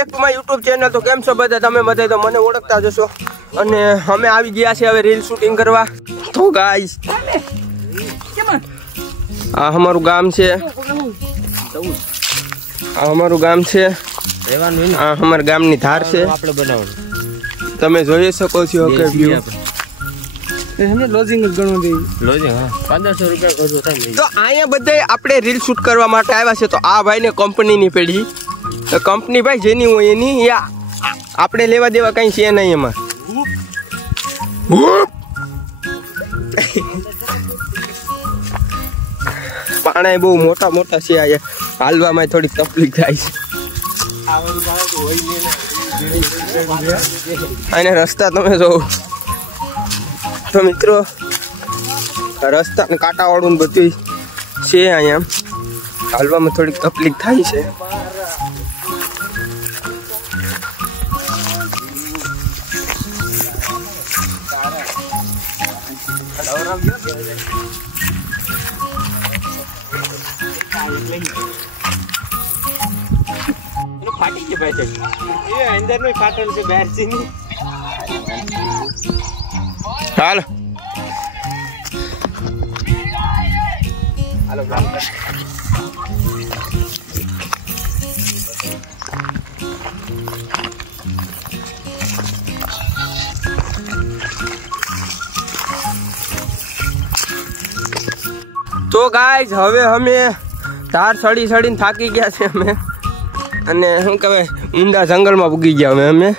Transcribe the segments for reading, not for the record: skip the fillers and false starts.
Back to my YouTube channel. તો કેમ છો બધા તમે બધા? તો મને ઓળખતા જશો અને અમે આવી ગયા છે હવે રીલ શૂટિંગ કરવા। તો ગાઈસ આ અમારું ગામ છે, આ અમારું ગામ છે, આ અમારા ગામની ધાર છે। આપણે બનાવવાનું તમે જોઈ શકો છો કે વ્યૂ લોજિંગ જ ગણો દે લોજિંગ 1500 રૂપિયા ખર્ચો થાય। તો અહીંયા બધા આપણે રીલ શૂટ કરવા માટે આવ્યા છે। તો આ ભાઈને કંપનીની પેઢી, તો કંપની ભાઈ જેની હોય એની, યા આપણે લેવા દેવા કઈ છે નહીં એમાં। પાણા બહુ મોટા મોટા છે, અહીંયા હાલવામાં થોડી તકલીફ થાય છે। અને રસ્તા તમે જો તો મિત્રો, રસ્તા ને કાંટા વાળું બધું છે, અહીંયા હાલવામાં થોડીક તકલીફ થાય છે। ફાટી ગયું ભાઈ, એ અંદર નું ફાટણ છે, બહાર છે નહીં। હાલ હાલો તો ગાઈઝ હવે અમે ધાર સડીને થાકી ગયા છે અમે, અને શું કહેવાય ઊંડા જંગલમાં પૂગી ગયા અમે।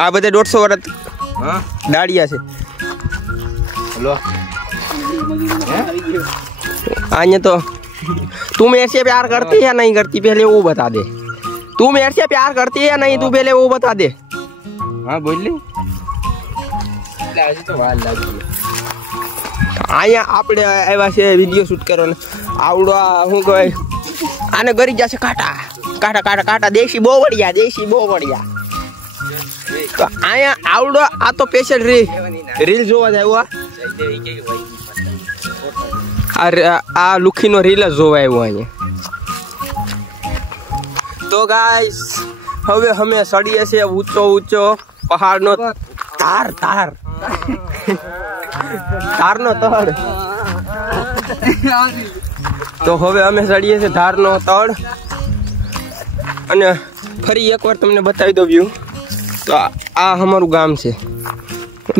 આ બધે 150 વર્ષ દાડિયા છે। हेलो आने तो तू मेरे से प्यार करती है या नहीं करती, पहले वो बता दे। तू मेरे से प्यार करती है या नहीं, तू पहले वो बता दे। हाँ बोल ले। तो आया આપણે આવ્યા છે વિડિયો શૂટ કરવાનો। આવડો હું કહે આને ગરી જશે કાટા કાટા કાટા કાટા, દેશી બહુ બઢિયા, દેશી બહુ બઢિયા। તો આયા આવડો આ તો સ્પેશિયલ રીલ જોવા જાય આ લુખીનો રીલ જ જોવા આવ્યો અહીંયા। તો ગાઈસ હવે અમે સડીએ છીએ ઊંચો ઊંચો પહાડનો તાર તાર તારનો તળ। તો હવે અમે સડીએ છીએ ધારનો તળ, અને ફરી એકવાર તમને બતાવી દઉં વ્યૂ। તો આ અમારું ગામ છે,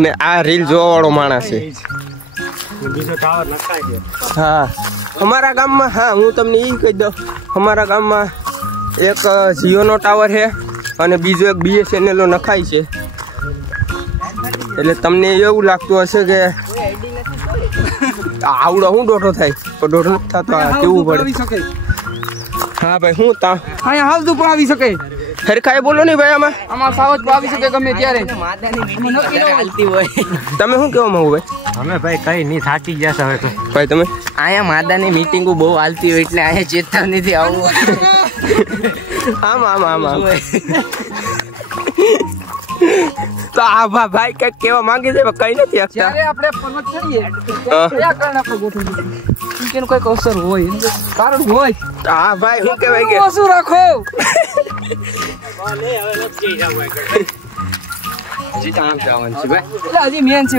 ને આ રીલ જોવા વાળો માણસ છે। હા અમારા ગામમાં, હા હું તમને એ કહી દઉં, અમારા ગામમાં એક જીઓનો ટાવર છે અને બીજો એક BSNL નખાય છે। એટલે તમને એવું લાગતું હશે કે આવડો શું દોઢો થાય, તો દોઢો નથી થતો, કેવું પડે। હા ભાઈ હું તા અહીંયા હાવ દુપ આવી શકે, હરખાએ બોલો નહીં ભાઈ, આમાં સાવજ આવી શકે ગમે ત્યારે। તમે શું કહેવા માંગો ભાઈ? અમે ભાઈ કઈ નહીં, થાકી ગયા હવે ભાઈ તમે અહીંયા માદાની મીટિંગો બહુ હાલતી હોય એટલે અહીંયા ચેતવણીથી આવવું। આમ આમ આમ આમ તો આ ભાઈ કઈક કેવા માંગે છે, કઈ નથી આપતા। આપણે પર્વત ચડીએ કયા કારણે આપણે ગોઠવું કેનું કઈક અસર હોય, કારણ હોય। હા ભાઈ શું કહેવાય કે શું રાખો હજી મેન છે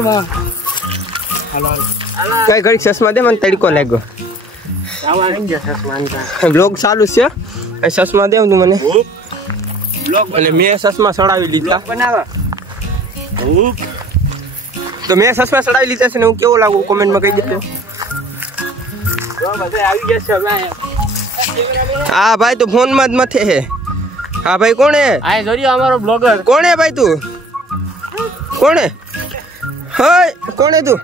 કઈ ઘડી ચશ્મા દે, મને તડકો લાગ્યો। બ્લોગ ચાલુ છે, ચશ્મા દે તું મને। અને મેં ચશ્મા ચડાવી લીધા, તો મેં ચશ્મા ચડાવી લીધા છે ને હું કેવો લાગુ કોમેન્ટમાં કહી દેજો। હા ભાઈ તો ફોનમાં જ મથે હે। હા ભાઈ કોણ હે? આ જોજો અમારો બ્લોગર। કોણ હે ભાઈ તું? કોણ હે? હાય કોણ હે તું?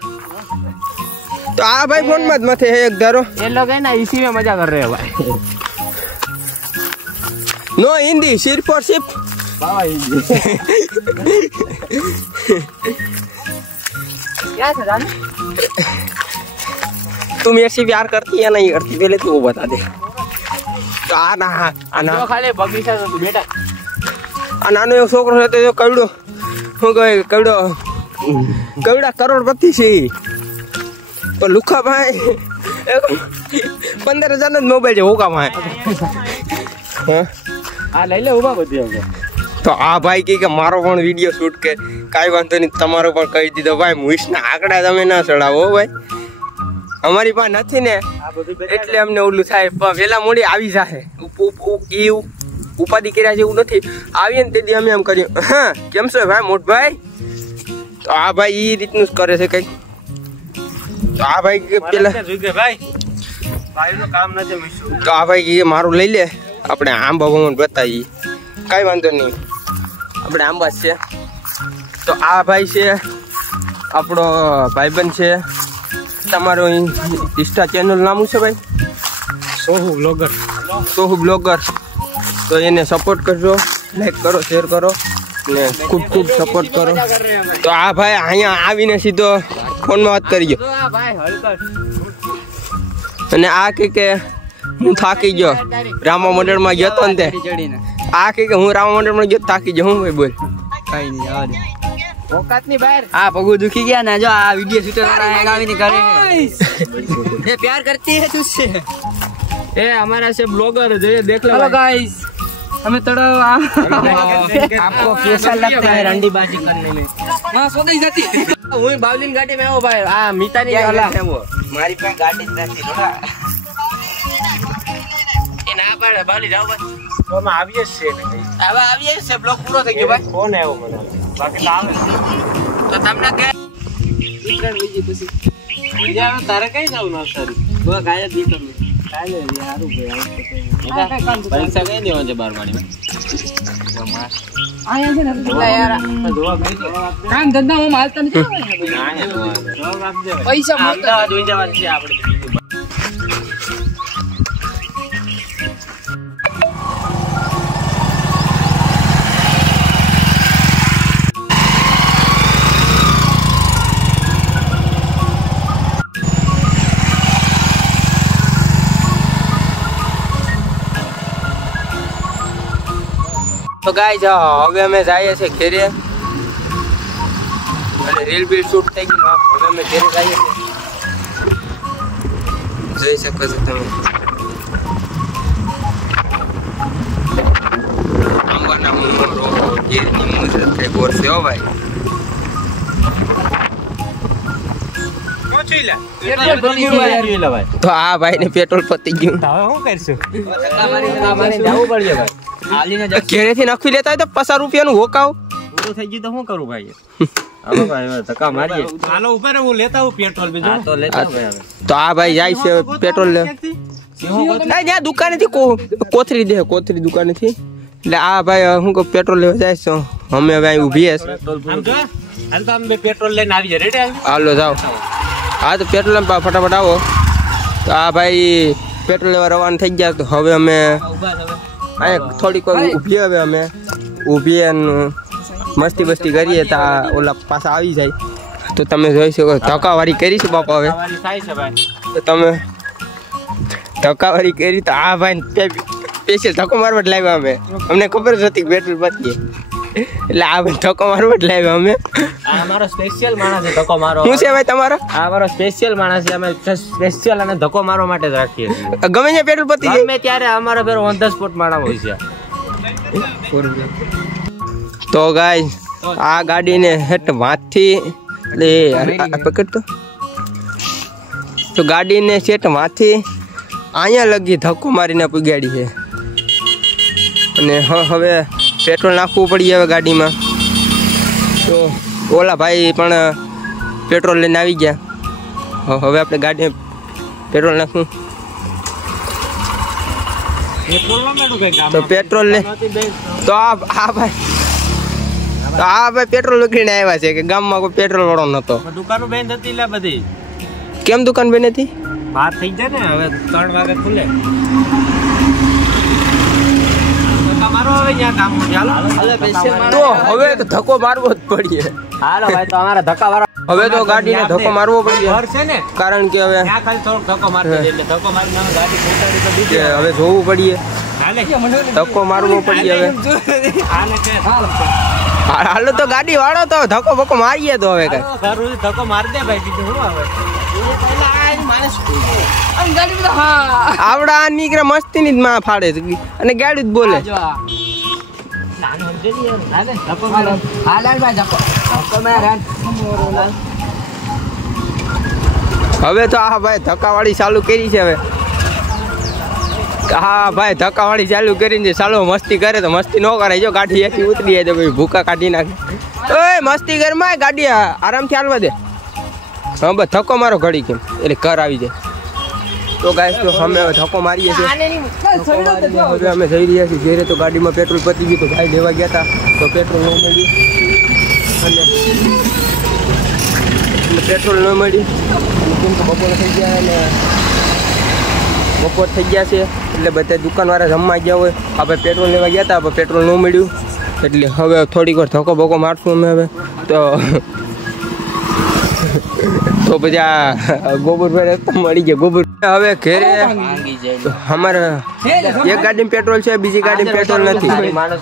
તો આ ભાઈ ફોનમાં જ મથે હે એક ધારો। ये लोग है ना इसी में मजा कर रहे हैं भाई। नो हिंदी, सिर्फ और सिर्फ क्या था जान? तू मेरे से प्यार करती है या नहीं करती, पहले तू वो बता दे। तो आना तो खाली बगीचा तो बेटा આ નાનો એવો છોકરો છે તો કવડો શું કહેવાય, કવડા કરોડપતિ છે। તો લુખા ભાઈ 15,000 નો મોબાઈલ છે, હોકા ભાઈ હા આ લઈ લે ઉભા બધી હવે તો આ ભાઈ કે મારો પણ વિડીયો શૂટ કે કાંઈ વાંધો નહીં, તમારો પણ કહી દીધો ભાઈ. મુઈસના આંકડા તમે ના ચડાવો ભાઈ, અમારી પાસે નથી ને એટલે અમને ઓલું થાય. પણ વેલા મોડી આવી જાય એ ઉપાધિ કર્યા જેવું નથી. આવીએ ને તેથી અમે એમ કર્યું. હા કેમ છો ભાઈ મોટભાઈ? તો આ ભાઈ એ રીતનું જ કરે છે કંઈક. તો આ ભાઈ કે પેલા તો આ ભાઈ કે મારું લઈ લે, આપણે આંબા ભવન બતાવીએ. કાંઈ વાંધો નહીં, આપણે આંબા જ છે. તો આ ભાઈ છે આપણો ભાઈબંધ છે. તમારો ઇન્સ્ટા ચેનલ નામ છે ભાઈ? સોહુ બ્લોગર. તો એને સપોર્ટ કરજો, લાઈક કરો, શેર કરો ને ખૂબ ખૂબ સપોર્ટ કરો. તો આ ભાઈ અહીંયા આવીને સીધો ફોનમાં વાત કરી ગયો. અને આ કે હું થાકી ગયો રામા મંડળમાં ગયો તો ને તે. આ કે હું રામા મંડળમાં ગયો થાકી ગયો. હું ભાઈ બોલ કઈ નહીં જવા દે. औकात नहीं बाहर. हाँ पगू दुखी गया ना जो आ वीडियो शूटर आवीने करे ये प्यार करती है तुझसे. ए हमारा से ब्लॉगर जो ये देख लो. हेलो गाइस हमें थोड़ा आपको कैसा लगता है रंडीबाजी करने में? हां सो गई जाती હું બાવલીન ગાડી में આવો ભાઈ. આ મીતાની વાલા છે वो મારી પાસે ગાડી જ નથી થોડા એ ના પાડે બાવલી જાવ બસ. તો અમે આવીએ છે ને હવે આવીએ છે. બ્લોક પૂરો થઈ ગયો ભાઈ. કોણ આવ્યો મને બાકી આવે તો તમને કે ઉતરણ બીજી પછી બીજા તારે કઈ જાવ ના સારી તો ગાય જ નીકળ કાલે યારું ભાઈ પરીક્ષા કઈ દેવા છે 12 વાળી આયા છે ને યાર જોવા કઈ કામ ધંધા હું માલતા નથી પૈસા મળતા જોઈ જવાનું છે આપણે. તો ગાઈસ હવે અમે જઈએ છીએ ઘેરે અને રીલ બીલ શૂટ થઈ ગયું. હવે અમે ઘેરે જઈએ છીએ. જોઈ શકો છો તમે આંબાના મોરો ઘેરની મુજબ કઈ બોર છે હો ભાઈ. તો આ ભાઈ ને પેટ્રોલ પતી ગયું. હવે શું કરશું? જવું પડશે ભાઈ. ઘેરેથી નખી લેતા હોય તો 50 રૂપિયાનું હોકાવ પૂરું થઈ ગયું તો શું કરું ભાઈ? હાલો ભાઈ ધક્કા મારીએ. હાલો ઉપર હું લેતા આવું પેટ્રોલ બીજું તો લેતા ભાઈ. તો આ ભાઈ જાય છે પેટ્રોલ લે. ત્યાં દુકાનેથી કોથરી દે કોથરી દુકાનેથી. એટલે આ ભાઈ હું કહું પેટ્રોલ લેવા જાય છે. અમે હવે અહીં ઊભી છે. હાલ તો અમે પેટ્રોલ લઈને આવીએ. રેડી હાલો જાઓ. હા તો પેટ્રોલ ફટાફટ આવો. તો આ ભાઈ પેટ્રોલ લેવા રવાના થઈ ગયા. તો હવે અમે અહીંયા થોડીક ઊભી હવે અમે ઊભી મસ્તી બસ્તી કરીએ તો ઓલા પાછા આવી જાય. તો તમે જોઈ શકો ધક્કાવારી કરી છે બાપા. હવે તો તમે ધક્કાવારી કરી તો આ ભાઈ સ્પેશિયલ ધક્કો મારવા જ લાવ્યા અમે. અમને ખબર જ હતી પેટ્રોલ પતી એટલે આ ભાઈ ધક્કો મારવા જ લાવ્યા અમે. અમારો સ્પેશિયલ માણસ છે ધક્કો મારો. શું છે ભાઈ તમારો? આ અમારો સ્પેશિયલ માણસ છે. અમે સ્પેશિયલ અને ધક્કો મારવા માટે જ રાખીએ છીએ. ગમે ત્યાં પેટ્રોલ પતી જાય ગમે ત્યારે અમારો પેલો ઓન ધ સ્પોટ માણસ હોય છે. તો ગાઈસ આ ગાડીને હેઠ વાંથી એટલે પકડતો તો ગાડીને સેટ વાંથી અહીંયા લગી ધક્કો મારીને પુગાડી છે. અને હવે પેટ્રોલ નાખવું પડી હવે ગાડીમાં. તો ઓલા ભાઈ પણ પેટ્રોલ લઈને આવી ગયા. હવે આપણે ગાડી પેટ્રોલ નાખવું તો પેટ્રોલ લે. તો આ ભાઈ પેટ્રોલ લઈને આવ્યા છે કે ગામમાં કોઈ પેટ્રોલ વાળો નતો. દુકાનો બંધ હતી લે બધી. કેમ દુકાન બંધ હતી? વાત થઈ જાય ને હવે 3 વાગે ખુલે. તો હવે તો ધક્કો મારવો જ પડીએ. હાલો ભાઈ તો અમારા ધક્કા વાળો હવે તો ગાડીને ધક્કો મારવો પડશે કારણ કે હવે ધક્કો હવે જોવું પડીએ. ધક્કો મારવો પડીએ હવે. હાલો તો ગાડી વાળો તો ધક્કો બક્કો મારીએ તો હવે કઈ ધક્કો મારી દે ભાઈ. બીજું શું આવે આવડા આ નીકળે મસ્તી ની જ માં ફાડે છે અને ગાડી જ બોલે. હવે તો આ ભાઈ ધક્કાવાળી ચાલુ કરી છે. હવે હા ભાઈ ધક્કાવાળી ચાલુ કરીને ચાલો મસ્તી કરે તો મસ્તી ન કરે. જો ગાડી એથી ઉતરી જાય તો ભાઈ ભૂકા કાઢી નાખે. ઓય મસ્તી ઘરમાં ગાડી આરામથી હાલવા દે. હા બસ ધક્કો મારો ઘડી કેમ એટલે ઘર આવી જાય. તો ગાઈસ તો અમે હવે ધક્કો મારીએ છીએ. હવે અમે જઈ રહ્યા છીએ ઘેરે. તો ગાડીમાં પેટ્રોલ પતી ગયું તો ભાઈ લેવા ગયા હતા તો પેટ્રોલ ન મળ્યું અને પેટ્રોલ ન મળ્યું કેમ કે બપોર થઈ ગયા અને બપોર થઈ ગયા છે એટલે બધા દુકાનવાળા જમવા ગયા હોય. આપણે પેટ્રોલ લેવા ગયા હતા આપણે પેટ્રોલ ન મળ્યું એટલે હવે થોડીક વાર ધક્કો બકો મારશું અમે. હવે તો પછી આ ગોબરભાઈ રસ્તા મળી ગયા. ગોબર હવે ઘેરે અમારે એક ગાડીમાં પેટ્રોલ છે બીજી ગાડીમાં પેટ્રોલ નથી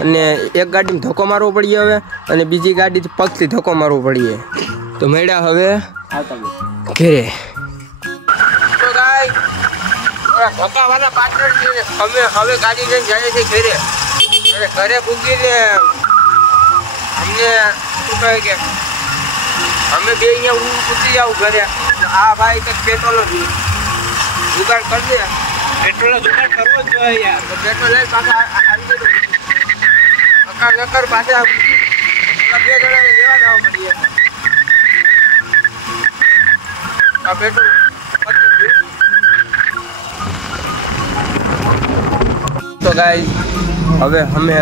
અને એક ગાડીમાં ધક્કો મારવો પડીએ હવે અને બીજી ગાડી પગથી ધક્કો મારવો પડીએ. તો મેળ્યા હવે ઘેરે. ધક્કાવાળા પાછળ અમે હવે ગાડી લઈને જઈએ છીએ ઘરે. અને ઘરે પૂગીને અમને શું કહે કે અમે બે અહીંયા પૂછી જાવ ઘરે. આ ભાઈ કંઈક પેટ્રોલનો જુગાડ કરી દે. પેટ્રોલનો જુગાડ કરવો જ જોઈએ યાર. તો પેટ્રોલ લઈને પાછા આવી જાય નકર પાછા 2 જણાને લેવા જવા પડીએ. આ પેટ્રોલ તો ગાઈસ હવે અમે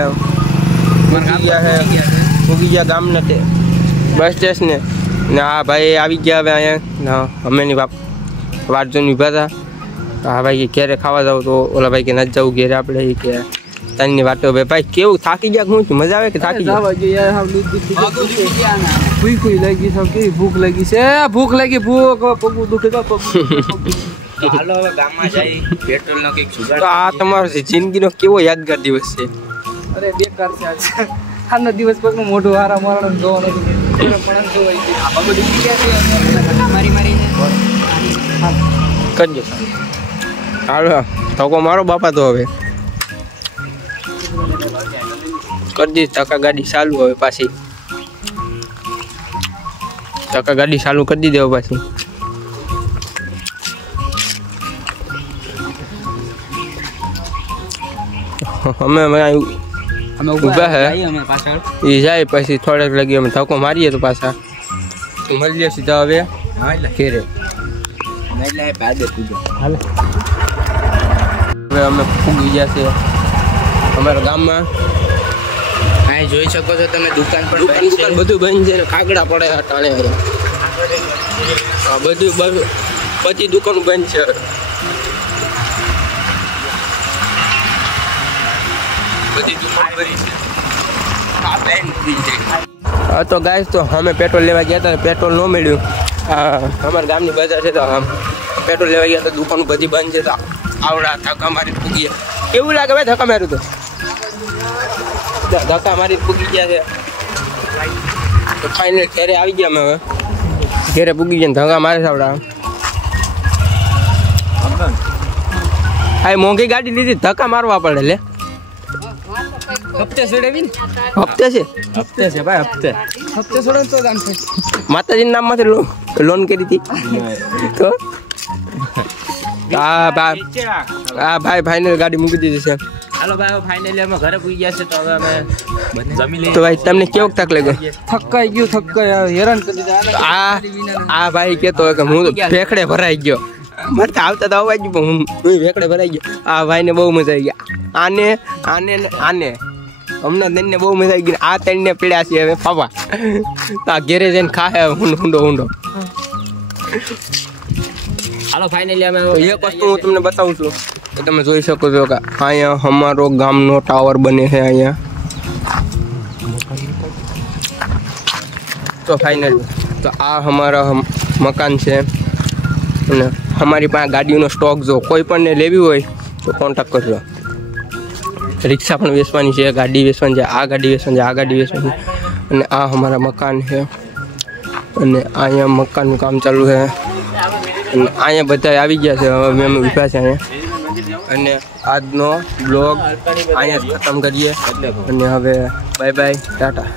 પૂગી ગયા ગામના બસ સ્ટેશને ને આ ભાઈ આવી ગયા હવે અહીંયા. અમે ની વાટ જોઈને ઊભા હતા. હા ભાઈ કે ઘેરે ખાવા જાવ તો ઓલા ભાઈ કે નથી જવું ઘેરે આપણે કે તાની વાટો. ભાઈ કેવું થાકી ગયા શું મજા આવે કે થાકી ગયા? ભૂખ લાગી છે. ભૂખ લાગી પગું દુખે તો હાલો હવે ગામમાં જઈ પેટ્રોલ નો કઈક જુગાડ. આ તમારો જિંદગીનો કેવો યાદગાર દિવસ છે. અરે બેકાર છે આજ. આજનો દિવસ પગનું મોઢું હારા મારવાનું જોવાનું કરજો. હાલો ધક્કો મારો બાપા. તો હવે કરી દઈશ ધક્કા ગાડી ચાલુ. હવે પાછી ધક્કા ગાડી ચાલુ કરી દીધી હવે પાછી. અમે ઊભા હે એ જાય પછી થોડાક લગી અમે ધક્કો મારીએ તો પાછા મળીએ સીધા હવે ઘેરે. હવે અમે ફૂગી ગયા છે અમારા ગામમાં. અહીં જોઈ શકો છો તમે દુકાન પણ બધું બંધ છે ને કાગડા પડે ટાણે. બધું બધી દુકાન બંધ છે. તો ગાઈસ તો અમે પેટ્રોલ લેવા ગયા હતા પેટ્રોલ ન મળ્યું. અમારા ગામની બજાર છે તો પેટ્રોલ લેવા ગયા હતા દુકાન બધી બંધ છે તો આવડા ધક્કા મારી ફૂગી ગયા. કેવું લાગે ભાઈ ધક્કા માર્યું તો? ધક્કા મારી ફૂગી ગયા છે. તો ફાઇનલ ઘરે આવી ગયા અમે. હવે ઘરે પૂગી ગયા ધક્કા મારે છે આવડા. હા મોંઘી ગાડી લીધી ધક્કા મારવા પડે. લે હપ્તે છોડાવી ને. હપ્તે છે ભાઈ હપ્તે છોડે તો દામ છે. માતાજીના નામમાંથી લોન કરી હતી તો હા ભાઈ ફાઇનલ ગાડી મૂકી દીધી છે. હાલો ભાઈ ફાઇનલી અમે ઘરે પૂગી ગયા છે તો હવે અમે જમી લઈએ. તો ભાઈ તમને કેવું તક લાગ્યો? થકાઈ ગયું હેરાન કરી દીધા. આ ભાઈ કેતો કે હું ભેખડે ભરાઈ ગયો. મારે તો આવતા તો આવવા જ પણ હું ભેખડે ભરાઈ ગયો. આ ભાઈને બહુ મજા આવી ગયા. આને અમને ત્રણને બહુ મજા આવી ગઈ. આ ત્રણને પીડ્યા છે હવે ફાવા. આ ઘેરે જઈને ખાય ઊંડો. હાલો ફાઇનલી અમે એક વસ્તુ હું તમને બતાવું છું તો તમે જોઈ શકો છો કે અહીંયા અમારો ગામનો ટાવર બને છે અહીંયા. તો ફાઇનલી તો આ અમારા મકાન છે અને અમારી પાસે ગાડીનો સ્ટોક જો કોઈ પણને લેવી હોય તો કોન્ટેક્ટ કરજો. રિક્ષા પણ વેચવાની છે, ગાડી વેચવાની છે, આ ગાડી વેચવાની છે, આ ગાડી વેચવાની છે. અને આ અમારા મકાન છે અને અહીંયા મકાનનું કામ ચાલુ છે. અહીંયા બધા આવી ગયા છે, હવે અમે ઊભા છે અહીંયા. અને આજનો બ્લોગ અહીંયા જ ખતમ કરીએ અને હવે બાય બાય ટાટા.